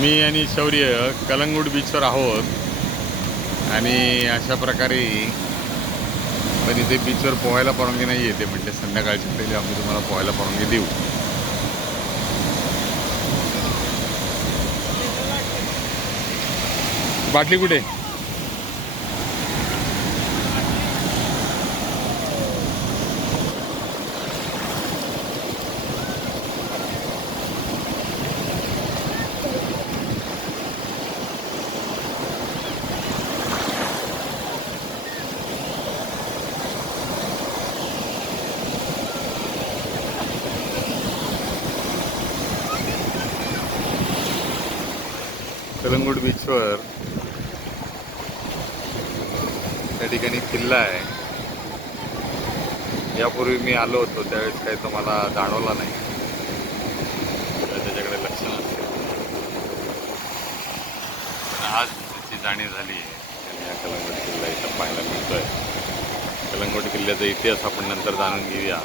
मी आणि शौर्य कलंगूट बीचवर आहोत आणि अशा प्रकारे पण इथे बीचवर पोहायला परवानगी नाही येते, म्हणजे संध्याकाळच्या पहिले आम्ही तुम्हाला पोहायला परवानगी देऊ. बाटली कुठे? कलंगूट बीचवर त्या ठिकाणी किल्ला आहे. यापूर्वी मी आलो होतो त्यावेळेस काही तो मला जाणवला नाही, त्याच्याकडे लक्ष नसते. पण आज त्याची जाणीव झाली आहे. या कलंगूट किल्ला इथं पाहायला मिळतोय. कलंगूट किल्ल्याचा इतिहास आपण नंतर जाणून घेऊया.